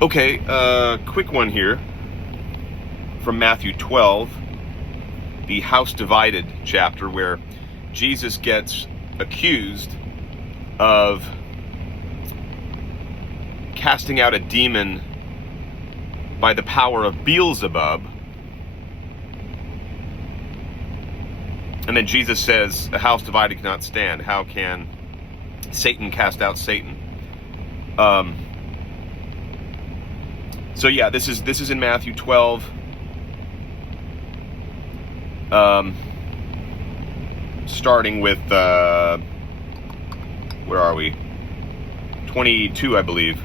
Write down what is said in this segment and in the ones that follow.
Okay, quick one here from Matthew 12, the house divided chapter, where Jesus gets accused of casting out a demon by the power of Baal-zebub. And then Jesus says, a house divided cannot stand. How can Satan cast out Satan? So yeah, this is in Matthew 12. Starting with, where are we? 22, I believe.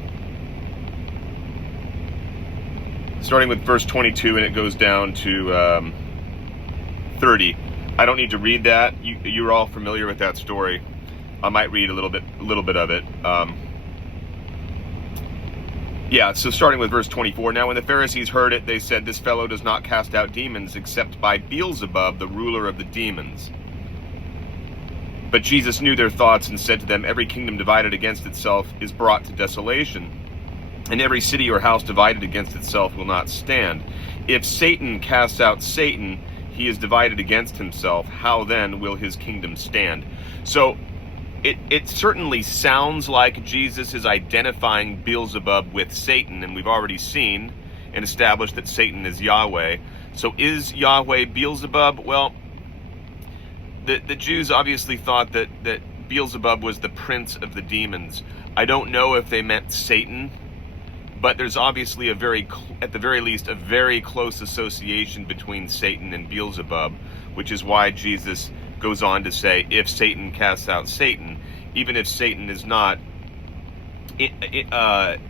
Starting with verse 22, and it goes down to 30. I don't need to read that. You're all familiar with that story. I might read a little bit of it. Yeah, so starting with verse 24. Now when the Pharisees heard it, they said, "This fellow does not cast out demons except by Baal-zebub, the ruler of the demons." But Jesus knew their thoughts and said to them, "Every kingdom divided against itself is brought to desolation, and every city or house divided against itself will not stand. If Satan casts out Satan, he is divided against himself. How then will his kingdom stand?" So it certainly sounds like Jesus is identifying Baal-zebub with Satan, and we've already seen and established that Satan is Yahweh. So is Yahweh Baal-zebub? Well, the Jews obviously thought that Baal-zebub was the prince of the demons. I don't know if they meant Satan, but there's obviously at the very least, a very close association between Satan and Baal-zebub, which is why Jesus goes on to say, if Satan casts out Satan, even if Satan is not, even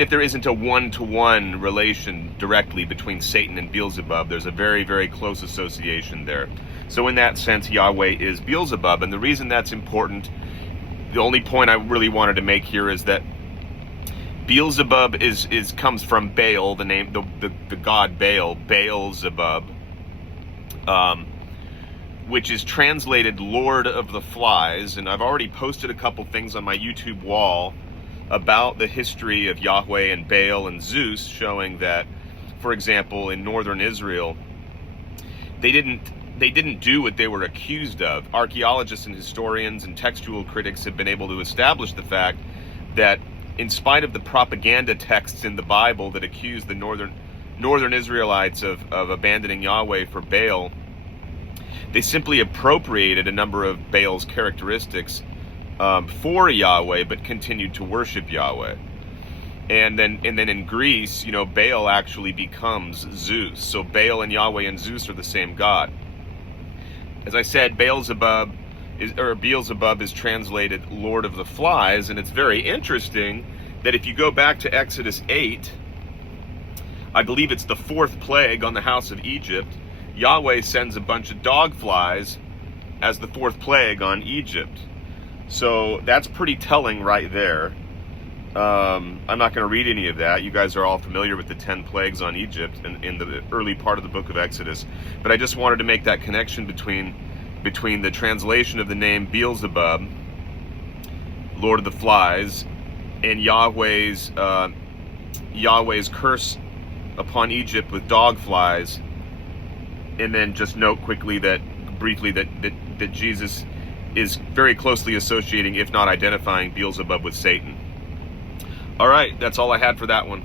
if there isn't a one-to-one relation directly between Satan and Baal-zebub, there's a very, very close association there. So in that sense, Yahweh is Baal-zebub, and the reason that's important, the only point I really wanted to make here is that Baal-zebub comes from Baal, the name, the god Baal, Baal-zebub, which is translated Lord of the Flies. And I've already posted a couple things on my YouTube wall about the history of Yahweh and Baal and Zeus, showing that, for example, in northern Israel, they didn't do what they were accused of. Archaeologists and historians and textual critics have been able to establish the fact that in spite of the propaganda texts in the Bible that accuse the northern Israelites of abandoning Yahweh for Baal, they simply appropriated a number of Baal's characteristics for Yahweh, but continued to worship Yahweh. And then in Greece, Baal actually becomes Zeus. So Baal and Yahweh and Zeus are the same god. As I said, Baal-zebub is translated Lord of the Flies, and it's very interesting that if you go back to Exodus 8, I believe it's the 4th plague on the house of Egypt, Yahweh sends a bunch of dog flies as the 4th plague on Egypt. So that's pretty telling right there. I'm not going to read any of that. You guys are all familiar with the 10 plagues on Egypt in the early part of the book of Exodus. But I just wanted to make that connection between the translation of the name Baal-zebub, Lord of the Flies, and Yahweh's curse upon Egypt with dog flies. And then just note briefly that Jesus is very closely associating, if not identifying, Baal-zebub with Satan. All right, that's all I had for that one.